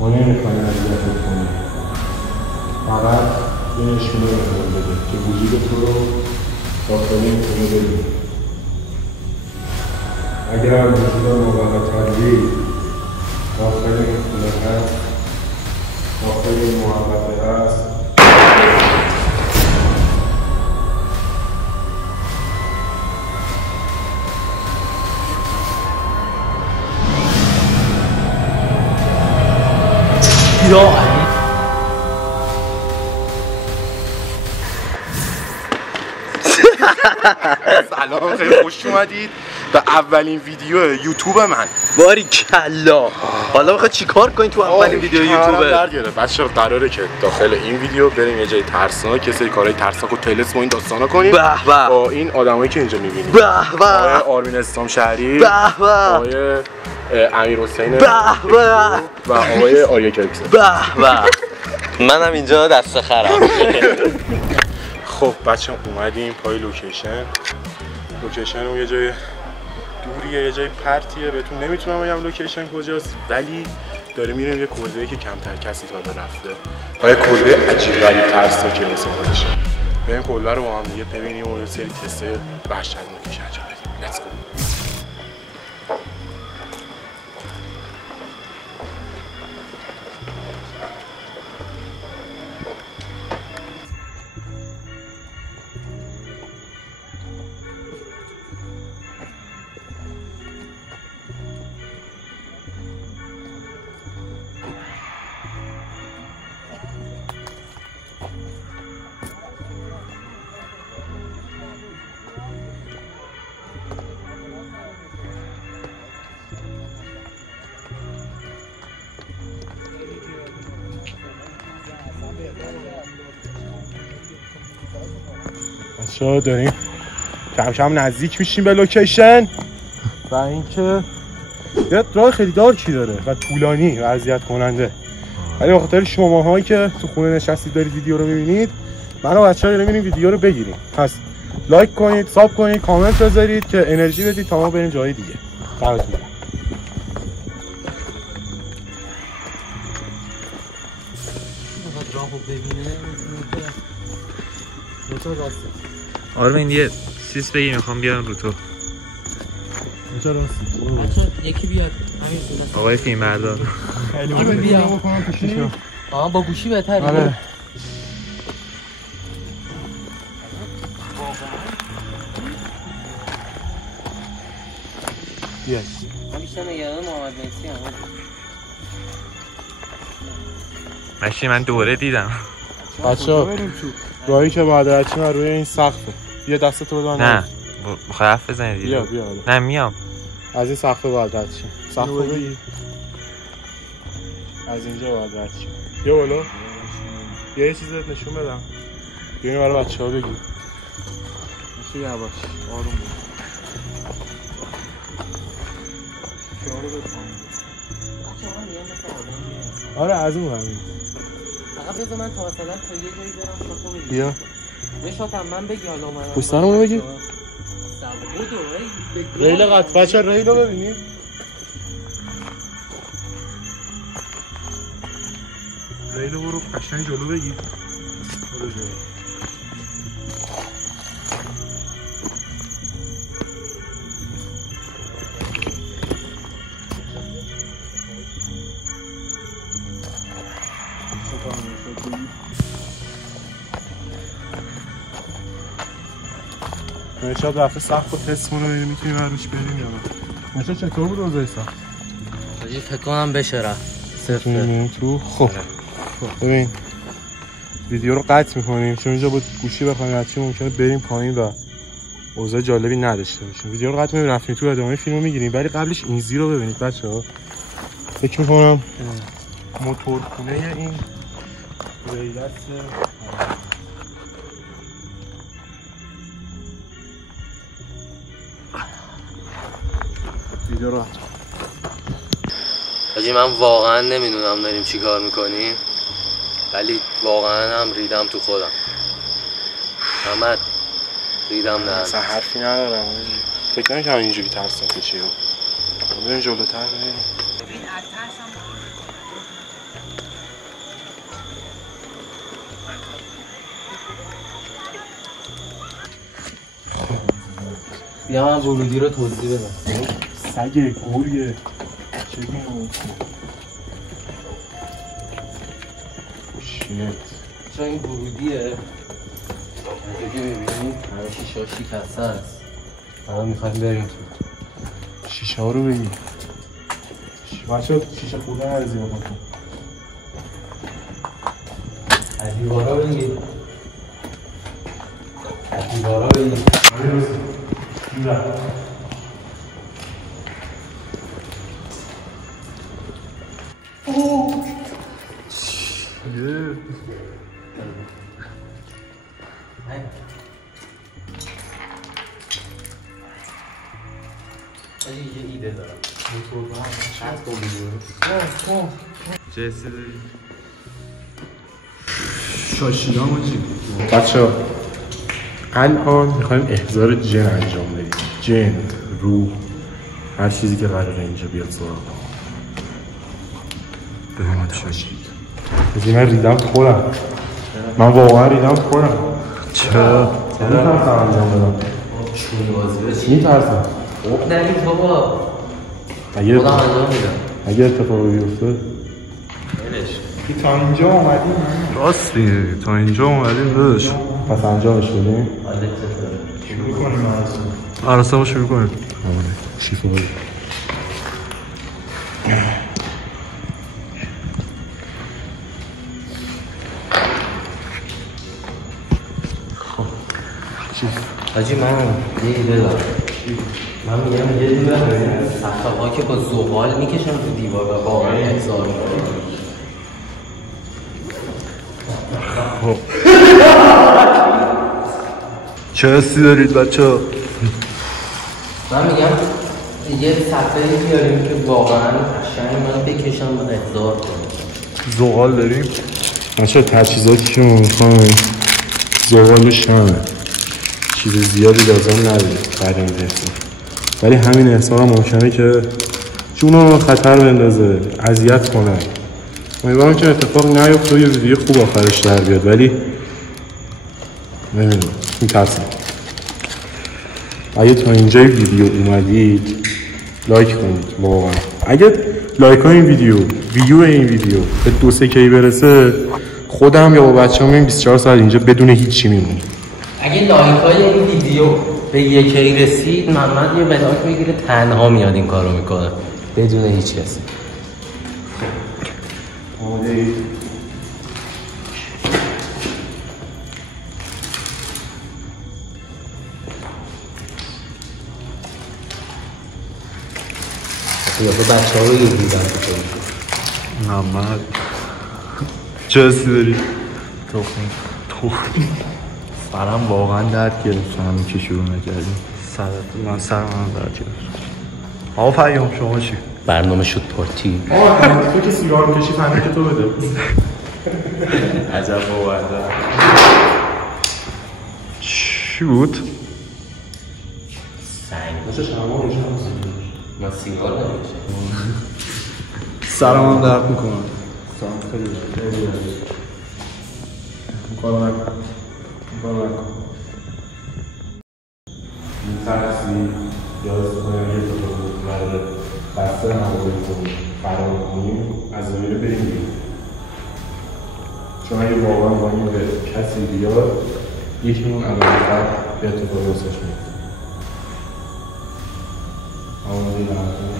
ما نمیخوایم اذیتت کنیم، فقط یه نشونه بهمون بده که وجود تو رو داخل این خونه ببینیم. اگر وجود موقت‌طلبی داخل این خونه هست، داخل این محوطه هست، سلام، خیلی خوش اومدید به اولین ویدیو یوتیوب من. باری کلا. حالا میخوای چیکار کنی تو اولین ویدیو یوتیوب؟ بچه‌ها قراره که داخل این ویدیو بریم یه جای ترسناک، یه سری کارهای ترسناک و تلس با این داستانا کنیم. با این آدمایی که اینجا می‌بینید. آقای آرمین اسلام شهری، آقای امیرحسین و آقای آریا کرکس. منم اینجا دست خرم. خب بچه‌ها اومدیم پای لوکیشن اون یه جای دوریه، یه جای پرتیه، بهتون نمیتونم بگم لوکیشن کجاست، ولی داره میریم یه کلبه‌ای که کمتر کسی تا رفته و یه کلبه عجیب غریب ترسناکه واسه خودش. بریم کلبه رو با هم دیگه ببینیم و یه سری تست وحشتناکش انجام بدیم. لیتس گو. بچه‌ها داریم کم کم نزدیک میشیم به لوکیشن و اینکه یه راه خیلی دارکی داره و طولانی و اذیت کننده، ولی به خاطر شماهایی که تو خونه نشستید دارید ویدیو رو میبینید، من و بچه‌ها داریم میریم ویدیو رو بگیریم. پس لایک کنید، ساب کنید، کامنت بذارید که انرژی بدید تا ما بریم جای دیگه. دمتون گرم. آرمین یه سیس بگی میخوام بیارم رو تو. اینجا راستی. یکی بیاد. آقای فیلم بردار. آره بیا. با گوشی بهتره. آره. من بیشتر نگران محمد مهدی ام. ماشین من دوره دیدم. بچه‌ها راهی که بعد از چی من روی این سقفه. یه دستتو بده. نه بخوای حرف بزنید. بیا نه میام. از این سقفه بعد رد شیم. سقفو بگیر. از اینجا بعد رد شیم. بیا بالا. یه چیزی بهت نشون بدم. بیا اینو برای بچه‌ها بگیر. میشه یواش آروم باش. شعارو بفهم. آره از اون همین. فقط بذار من تا مثلا تا یه جایی برم شاتو بگیر. بیا. یه شاتم من بگی حالا من. پشترمونو بگیر. ریل قط بچه ریل رو ببینید. ریل رو برو قشنگ جلو بگیر. برو جلو. نشاد رفته سخت و تست رو میتونیم هر روش بریم یا نه. نشاد چطور بود روزای سخت؟ حاجی فکر کنم بشه رفت. صفر تو. خب ببین ویدیو رو قطع میکنیم چون اینجا با گوشی بخوایم هرچی ممکنه بریم پایین و اوضاع جالبی نداشته باشیم. ویدیو رو قطع می‌کنیم رفتیم تو ادامه فیلم رو میگیریم، ولی قبلش این زی رو ببینید بچه‌ها. فکر میکنم موتورخونه این ریلت ویدیو رو حاجی من واقعا نمیدونم داریم چی کار میکنیم، ولی واقعا هم ریدم تو خودم. محمد ریدم نه اصلا حرفی ندارم. فکر نمی‌کنم اینجوری ترسناکه چیه. بریم جلوتر ببینیم. بیا من ورودی رو توضیح بدم. سگه گوریه چه میمونه شیت چون این ورودیه که ببینید همه شیشه ها شکسته است. الان میخوایم بریم تو شیشه ها رو بگید بچه شیشه خوردن از زیاد کن از دیوارا بگید از دیوارا بگید یه ایده دارم چند کن میگوره جسی داری؟ شاشیدام هاچی بچه ها الان میخوایم احضار جن انجام بدیم جن، روح هر چیزی که قراره اینجا بیاد سراغ ببینم شاشید بزی من ریدم خورم من واقعا ریدم خورم چرا؟ میترسم انجام بدم چونی بازی بچی میترسم خوب نگید بابا اگه خودم انجام میدم اگه اتفاقی بیفته بلش تا اینجا اومدیم راست میگی تا اینجا اومدیم داداش پس انجامش بدیم شروع کنیم مراسم شروع کنیم شیفه بایی حاجی من یه ایده دارم من میگم یه دونه صفحه که با زغال میکشم تو دیوار و واقعا احضار چه حسی دارید بچه ها؟ من میگم یه صفحه بیاریم که واقعا قشنگ من بکشم و احضار کنم زغال داریم؟ بچه تجهیزاتی که ما میخوایم زغال و شمعه چیز زیادی لازم نداره بعد این احسار ولی همین احسار هم ممکنه که جونم رو خطر بندازه اذیت کنه امیدوارم که اتفاق نیفته و یه ویدیو خوب آخرش در بیاد ولی نمیدونم میترسم اگه تا اینجای ویدیو اومدید لایک کنید واقعا اگه لایک های این ویو این ویدیو به 2-3 کی برسه خودم یا با بچه هم 24 ساعت اینجا بدون هیچی میمونیم اگه لایک های این ویدیو به 1 کی رسید محمد یه بلاک میگیره تنها میاد این کارو میکنه بدون هیچ کسی آماده اید؟ یا به بچه ها رو یه دیدن محمد چه حسی داری؟ تخمی سرم واقعا درد گرفت همین که شروع نکردیم من سرم درد گرفت آقا فیام شما چی؟ برنامه شد پارتی آقا تو که سیگار میکشی فهمی که تو بده عجب بابا عجب چی بود؟ سنگ بچه شما روشن من سیگار نمیشه سرم هم درد میکنم سلام خیلی کار نکن میترسی یا کنیم یه تو برای بسته هوایی کنیم فرار کنیم از زمینه بریم چون اگه واقعا با این به کسی بیاد یکیمون علاقه‌تر به اتفاقی واسش میفته آماده نمتون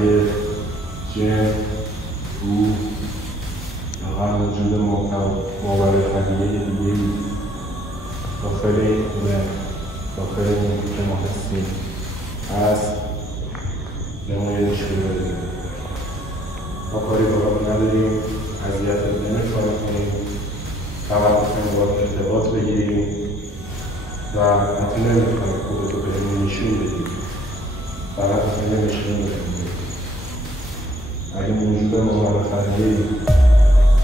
اگه جن، روح یا هر موجود ماورای طبیعی دیگه‌ای داخل این خونه داخل این که ما هستیم هست به ما یه مشکلی بدیم ما کاری با نداریم اذیت نمی‌کنیم کنیم فقط می‌خوایم با ارتباط بگیریم و حتی نمی‌خوایم خودتو بهمون نشون بدیم فقط می‌خوایم نشون بدیم اگه موجود مورد خطری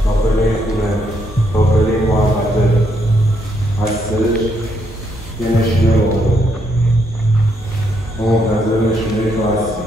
داخل این خونه، داخل این محوطه هستش، یه نشونه رو بده. ما منتظر نشونه تو هستیم.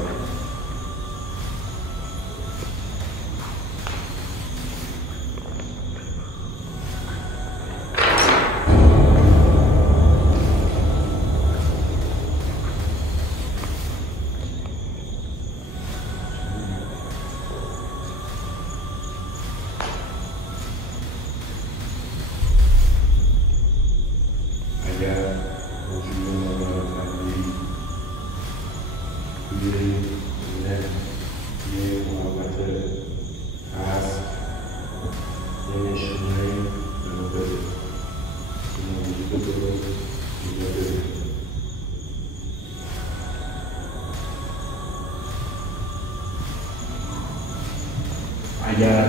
اگر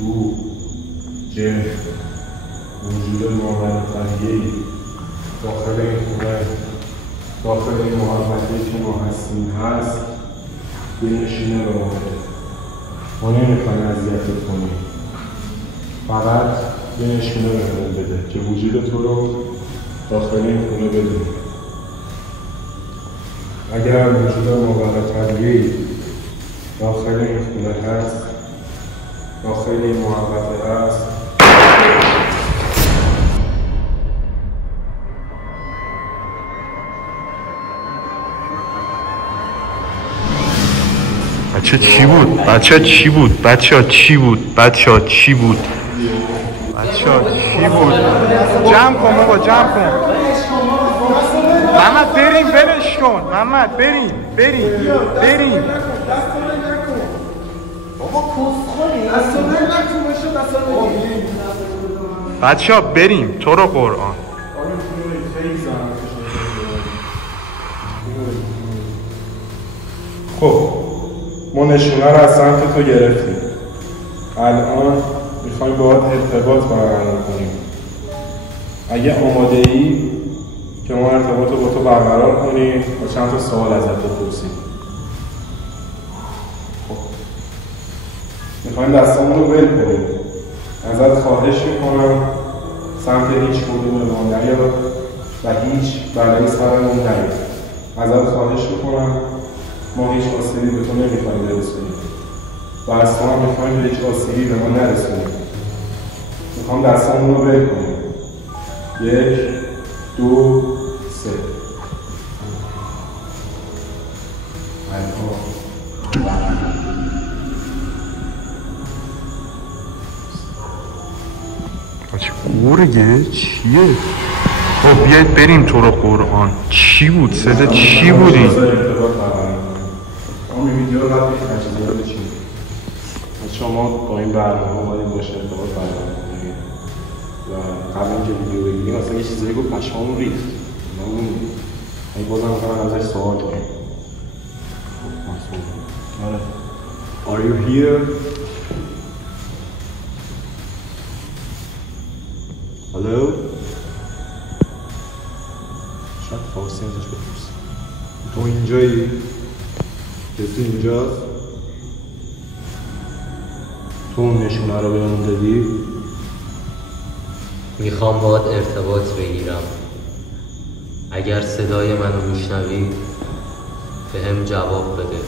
او جن وجود مورد خطری داخل این خونه، داخل این محوطه‌ای که ما هستیم هست، یه نشینه رو ما نمیخوایم اذیتت کنیم، فقط یه نشینه بهمون بده که وجود تو رو داخل این خونه بدونیم. اگر وجود مورد خطری داخل این خونه هست، داخل این محوطه هست، بچه چی بود؟ بچه چی بود؟ بچه چی بود؟ بچه چی بود؟ بچه چی بود؟ جمع کن بابا، جمع کن. محمد بریم، برش کن. محمد بریم، بریم، بریم. بچه ها بریم، تو رو قرآن. خب ما نشونه رو از سمت تو گرفتیم. الان میخوایم باهات ارتباط برقرار کنیم. اگه آماده ای که ما ارتباط رو با تو برقرار کنیم و چند تا سوال ازت بپرسیم. خب میخوایم دستامون رو ول کنیم. ازت خواهش میکنم سمت هیچ کدوم ما نیا و هیچ بلایی سرمون نیا. ازت خواهش میکنم، ما هیچ آسیبی به تو نمیخوایم برسونیم و اصلا هم میخوایم هیچ آسیبی به ما نرسونیم. میخوام دستامون رو ول کنیم. 1 2 3. بچه گرگه چیه؟ خب بیاید بریم تو رو قرآن. چی بود؟ صدا چی بودی؟ ما ویدیو رو قبل تجهیزات چی بود؟ شما با این برنامه باید باشه ارتباط برقرار کنیم و قبل اینکه ویدیو بگیریم اصلا یه چیزایی گفت پشمامون ریخت. این بازم میخوام ازش سوال کنیم. Are you here? Hello? شاید فارسی ازش بپرسیم. تو اینجایی؟ کسی اینجاست؟ تو اون نشونه رو بهمون دادی؟ میخوام باهات ارتباط بگیرم. اگر صدای منو میشنوی به هم جواب بده.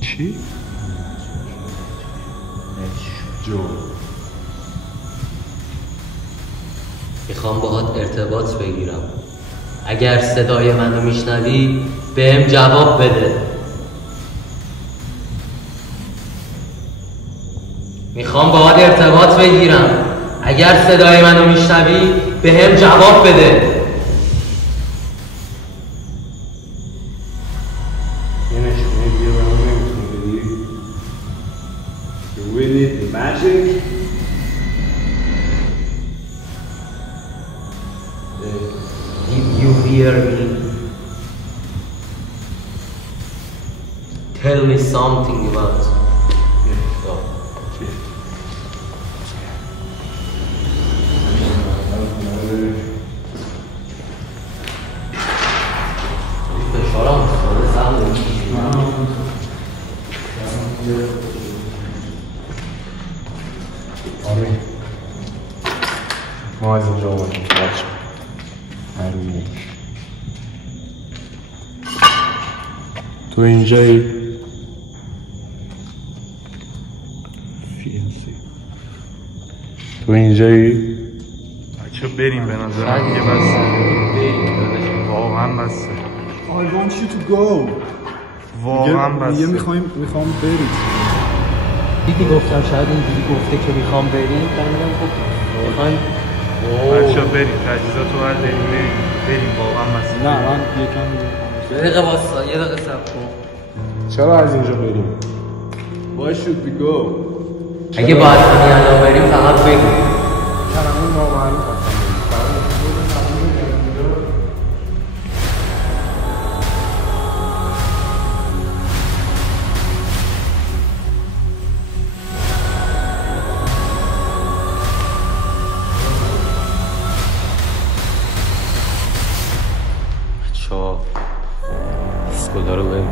چی؟ جو میخوام باهات ارتباط بگیرم. اگر صدای منو میشنوی به هم جواب بده. میخوام باهات ارتباط بگیرم. اگر صدای منو میشنوی به هم جواب بده. یه نشونه دیگه به ما نمیتونی بدی؟ You will need the magic. Did you hear me? Tell me something about آره ما از اینجا آمدیم بچه همینه تو اینجایی تو اینجایی بچه بریم به نظرم دیگه بسته واقعا بسته I want you to go. واقعا میگه بسته میخوام برید. دیدی گفتم شاید اینجوری گفته که میخوام بریم بندم خب میخوایم بچه بریم تجهیزات رو باید بریم واقعا بسته نه من یکم یه دقیقه واسه یه دقیقه صبر کن چرا از اینجا بریم؟ Why should we go? اگه باید کنی الان بریم فقط بریم کلمه نامعلوم هستم بچه‌ها اسکولا رو ول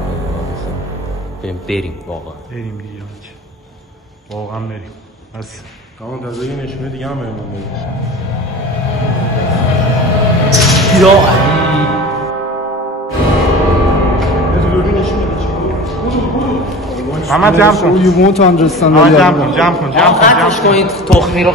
کنیم بریم واقعا بریم دیگه بچه واقعا بریم بس کامان تازه یه نشونه دیگه هم بهمون بده یا علی بذار نشونه بده محمد جمع کن You won't understand. جمع کن قطعش کنید تخمی رو